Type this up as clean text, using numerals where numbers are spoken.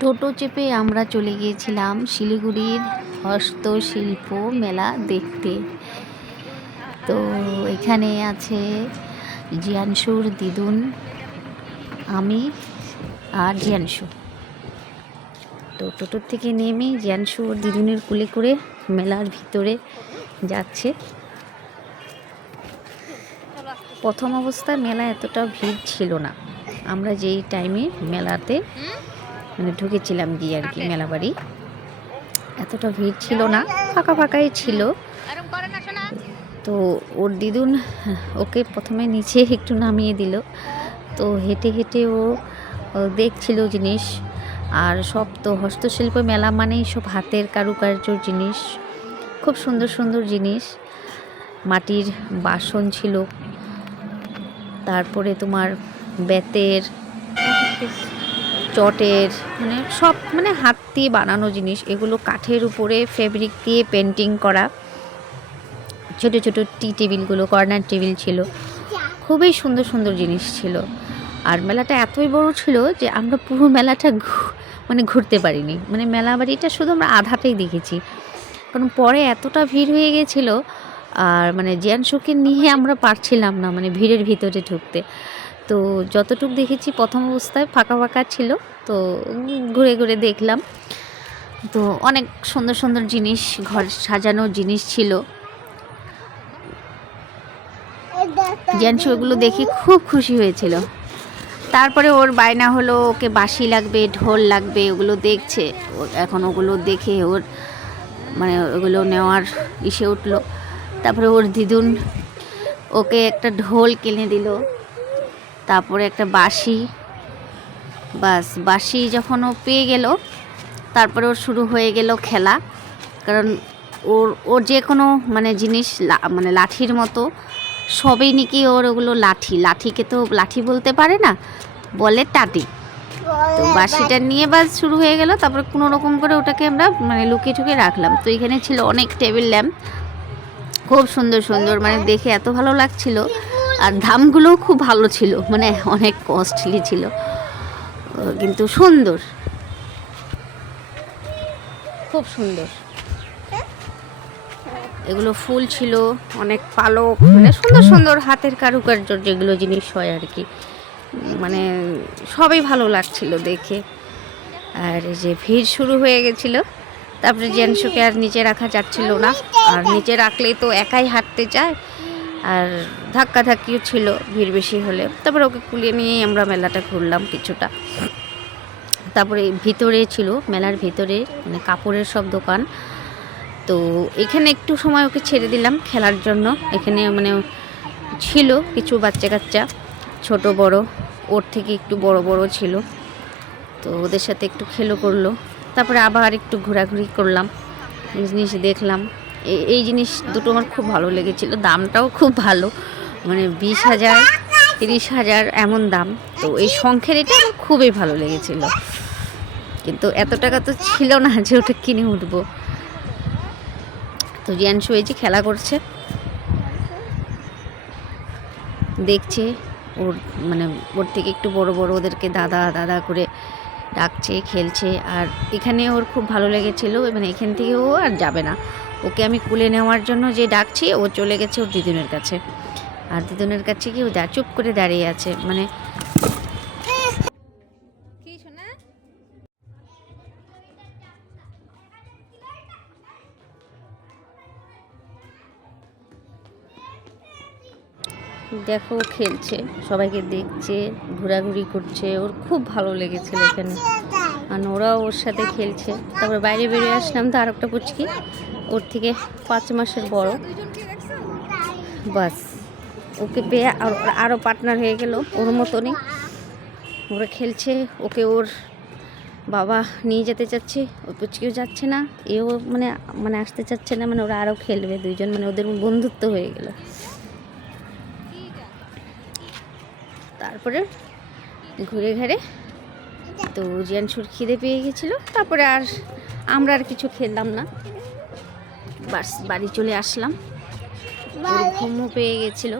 টোটো চেপে আমরা চলে গিয়েছিলাম শিলিগুড়ির হস্তশিল্প মেলা দেখতে। তো এখানে আছে জিয়ানশুর দিদুন, আমি আর জিয়ানশু। তো টোটোর থেকে নেমে জিয়ানশু ওর দিদুনের কুলে করে মেলার ভিতরে যাচ্ছে। প্রথম অবস্থায় মেলা এতটা ভিড় ছিল না। আমরা যেই টাইমে মেলাতে ঢুকেছিলাম গিয়ে আর কি, মেলা বাড়ি এতটা ভিড় ছিল না, ফাঁকা ফাঁকাই ছিল। তো ওর দিদুন ওকে প্রথমে নিচে একটু নামিয়ে দিল। তো হেঁটে হেঁটে ও দেখছিল জিনিস। আর সব তো হস্তশিল্প মেলা মানেই সব হাতের কারুকার্যর জিনিস, খুব সুন্দর সুন্দর জিনিস। মাটির বাসন ছিল, তারপরে তোমার বেতের, চটের, মানে সব মানে হাত দিয়ে বানানো জিনিস। এগুলো কাঠের উপরে ফেব্রিক দিয়ে পেন্টিং করা। ছোট ছোট টি টেবিলগুলো, কর্নার টেবিল ছিল, খুবই সুন্দর সুন্দর জিনিস ছিল। আর মেলাটা এতই বড় ছিল যে আমরা পুরো মেলাটা মানে ঘুরতে পারিনি। মানে মেলা বাড়িটা শুধু আমরা আধাটাই দেখেছি, কারণ পরে এতটা ভিড় হয়ে গেছিলো। আর মানে জিয়ানশুকে নিয়ে আমরা পারছিলাম না মানে ভিড়ের ভিতরে ঢুকতে। তো যতটুকু দেখেছি প্রথম অবস্থায় ফাঁকা ফাঁকা ছিল, তো ঘুরে ঘুরে দেখলাম। তো অনেক সুন্দর সুন্দর জিনিস, ঘর সাজানো জিনিস ছিল। জিয়ানশু ওগুলো দেখে খুব খুশি হয়েছিল। তারপরে ওর বায়না হলো ওকে বাঁশি লাগবে, ঢোল লাগবে, ওগুলো দেখছে। এখন ওগুলো দেখে ওর মানে ওগুলো নেওয়ার ইসে উঠলো। তারপরে ওর দিদুন ওকে একটা ঢোল কিনে দিল, তারপরে একটা বাঁশি। বাস বাঁশি যখন ও পেয়ে গেল, তারপরে ওর শুরু হয়ে গেল খেলা। কারণ ওর যে কোনো মানে জিনিস মানে লাঠির মতো সবই নাকি ওর ওগুলো লাঠিকে তো লাঠি বলতে পারে না, বলে টাটি। তো বাঁশিটা নিয়ে বাস শুরু হয়ে গেল। তারপরে কোনো রকম করে ওটাকে আমরা মানে লুকিয়ে ঠুকিয়ে রাখলাম। তো এখানে ছিল অনেক টেবিল ল্যাম্প, খুব সুন্দর সুন্দর, মানে দেখে এত ভালো লাগছিল। আর দামগুলোও খুব ভালো ছিল, মানে অনেক কস্টলি ছিল কিন্তু সুন্দর, খুব সুন্দর। এগুলো ফুল ছিল, অনেক পালক, মানে সুন্দর সুন্দর হাতের কারুকার্য যেগুলো জিনিস হয় আর কি, মানে সবই ভালো লাগছিল দেখে। আর এই যে ভিড় শুরু হয়ে গেছিল, তারপরে জিয়ানশুকে আর নিচে রাখা যাচ্ছিল না। আর নিচে রাখলেই তো একাই হাঁটতে চায়, আর ধাক্কাধাক্কিও ছিল ভিড় বেশি হলে। তারপরে ওকে কুলিয়ে নিয়েই আমরা মেলাটা ঘুরলাম কিছুটা। তারপরে ভিতরে ছিল, মেলার ভিতরে মানে কাপড়ের সব দোকান। তো এখানে একটু সময় ওকে ছেড়ে দিলাম খেলার জন্য। এখানে মানে ছিল কিছু বাচ্চা কাচ্চা, ছোট বড়, ওর থেকে একটু বড় বড় ছিল। তো ওদের সাথে একটু খেলো করলো। তারপরে আবার একটু ঘোরাঘুরি করলাম, জিনিস দেখলাম। এই জিনিস দুটো আমার খুব ভালো লেগেছিল, দামটাও খুব ভালো, মানে 20,000 30,000 এমন দাম। তো এই শঙ্খের এটা আমার খুবই ভালো লেগেছিল, কিন্তু এত টাকা তো ছিল না যে ওটা কিনে উঠবো। তো জিয়ানশু এই যে খেলা করছে, দেখছে। ওর মানে ওর থেকে একটু বড় বড় ওদেরকে দাদা দাদা করে ডাকছে, খেলছে। আর এখানে ওর খুব ভালো লেগেছিল, মানে এখান থেকে ও আর যাবে না। ওকে আমি কুলে নেওয়ার জন্য যে ডাকছি, ও চলে গেছে ওর দিদুনের কাছে। আর দিদুনের কাছে কি ও চুপ করে দাঁড়িয়ে আছে, মানে দেখো খেলছে, সবাইকে দেখছে, ঘোরাঘুরি করছে। ওর খুব ভালো লেগেছিল এখানে, আর ওরাও ওর সাথে খেলছে। তারপরে বাইরে বেরিয়ে আসলাম, তো আর একটা পুচকি ওর থেকে 5 মাসের বড়। বাস ওকে পেয়ে আরও পার্টনার হয়ে গেল ওর মতনই। ওরা খেলছে, ওকে ওর বাবা নিয়ে যেতে চাচ্ছে, ওই পুচকিও যাচ্ছে না, এও মানে মানে আসতে চাচ্ছে না। মানে ওরা আরও খেলবে দুইজন, মানে ওদের বন্ধুত্ব হয়ে গেল। তারপরে ঘুরে ঘাড়ে তো জিয়ানশুর খিদে পেয়ে গেছিলো। তারপরে আর আমরা আর কিছু খেললাম না, বাস বাড়ি চলে আসলাম। ঘুমও পেয়ে গেছিলো।